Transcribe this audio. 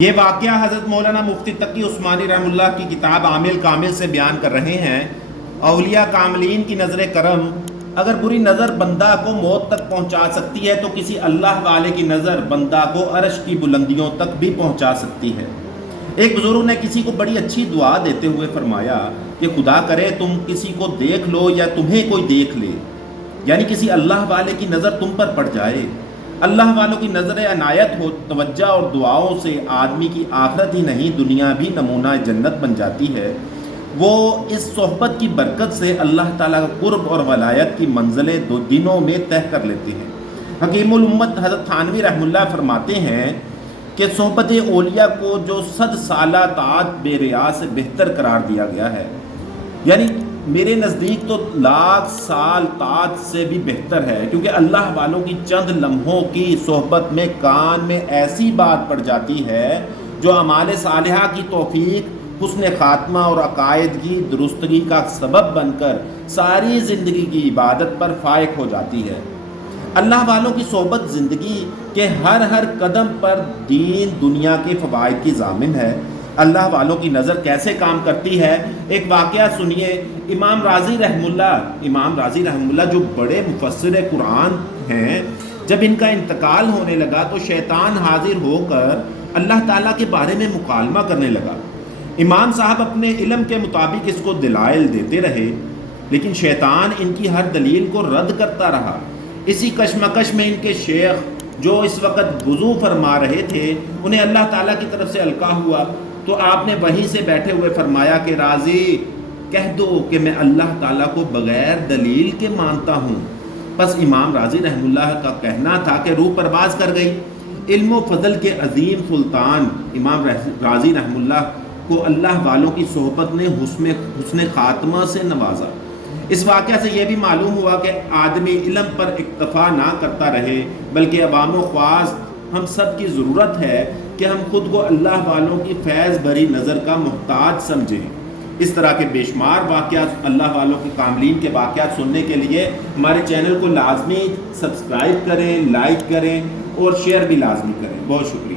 یہ واقعہ حضرت مولانا مفتی تقی عثمانی رحمہ اللہ کی کتاب عامل کامل سے بیان کر رہے ہیں۔ اولیاء کاملین کی نظر کرم اگر بری نظر بندہ کو موت تک پہنچا سکتی ہے تو کسی اللہ والے کی نظر بندہ کو عرش کی بلندیوں تک بھی پہنچا سکتی ہے۔ ایک بزرگ نے کسی کو بڑی اچھی دعا دیتے ہوئے فرمایا کہ خدا کرے تم کسی کو دیکھ لو یا تمہیں کوئی دیکھ لے، یعنی کسی اللہ والے کی نظر تم پر پڑ جائے۔ اللہ والوں کی نظر عنایت ہو، توجہ اور دعاؤں سے آدمی کی آخرت ہی نہیں دنیا بھی نمونہ جنت بن جاتی ہے۔ وہ اس صحبت کی برکت سے اللہ تعالیٰ کا قرب اور ولایت کی منزلیں دو دنوں میں طے کر لیتے ہیں۔ حکیم الامت حضرت تھانوی رحمہ اللہ فرماتے ہیں کہ صحبت اولیاء کو جو 100 سالہ طاعت بے ریا سے بہتر قرار دیا گیا ہے، یعنی میرے نزدیک تو لاکھ سال طاعت سے بھی بہتر ہے، کیونکہ اللہ والوں کی چند لمحوں کی صحبت میں کان میں ایسی بات پڑ جاتی ہے جو اعمال صالحہ کی توفیق، حسن خاتمہ اور عقائد کی درستگی کا سبب بن کر ساری زندگی کی عبادت پر فائق ہو جاتی ہے۔ اللہ والوں کی صحبت زندگی کے ہر قدم پر دین دنیا کے فوائد کی ضامن ہے۔ اللہ والوں کی نظر کیسے کام کرتی ہے، ایک واقعہ سنیے۔ امام راضی رحمہ اللہ جو بڑے مفسر قرآن ہیں، جب ان کا انتقال ہونے لگا تو شیطان حاضر ہو کر اللہ تعالیٰ کے بارے میں مکالمہ کرنے لگا۔ امام صاحب اپنے علم کے مطابق اس کو دلائل دیتے رہے، لیکن شیطان ان کی ہر دلیل کو رد کرتا رہا۔ اسی کشمکش میں ان کے شیخ جو اس وقت وضو فرما رہے تھے، انہیں اللہ تعالیٰ کی طرف سے القا ہوا، تو آپ نے وہیں سے بیٹھے ہوئے فرمایا کہ راضی کہہ دو کہ میں اللہ تعالیٰ کو بغیر دلیل کے مانتا ہوں۔ بس امام راضی رحمہ اللہ کا کہنا تھا کہ روح پرواز کر گئی۔ علم و فضل کے عظیم سلطان امام راضی رحمہ اللہ کو اللہ والوں کی صحبت نے حسن خاتمہ سے نوازا۔ اس واقعہ سے یہ بھی معلوم ہوا کہ آدمی علم پر اکتفا نہ کرتا رہے، بلکہ عوام و خواص ہم سب کی ضرورت ہے کہ ہم خود کو اللہ والوں کی فیض بھری نظر کا محتاج سمجھیں۔ اس طرح کے بے شمار واقعات، اللہ والوں کے کاملین کے واقعات سننے کے لیے ہمارے چینل کو لازمی سبسکرائب کریں، لائک کریں اور شیئر بھی لازمی کریں۔ بہت شکریہ۔